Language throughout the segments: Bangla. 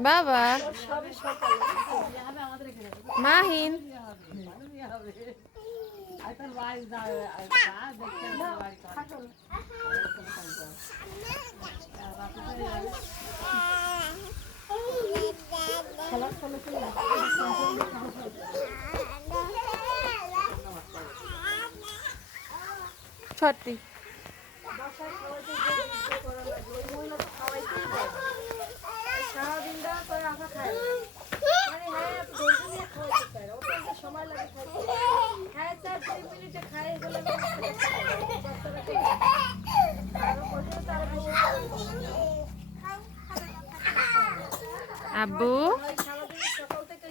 বাবা মাহিন ছটি আব্বু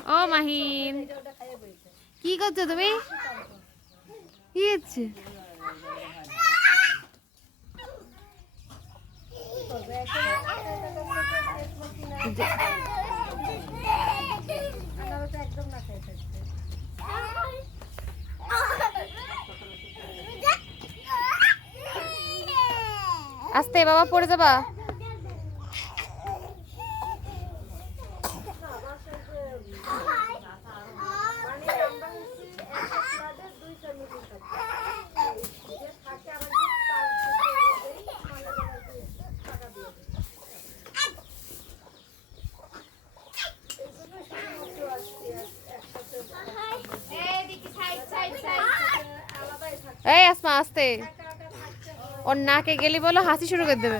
ও মাহিন কি করছো তুমি কি হচ্ছে আস্তে বাবা পড়ে যাবা এই আসমা আস্তে ওর নাকে গেলি বলো হাসি শুরু করে দেবে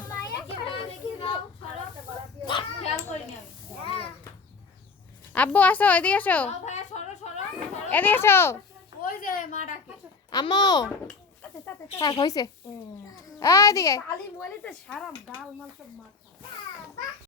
আব্বু আসো এদিকে আসো এদিকে আসো আম্মু থাক হইছে এদিকে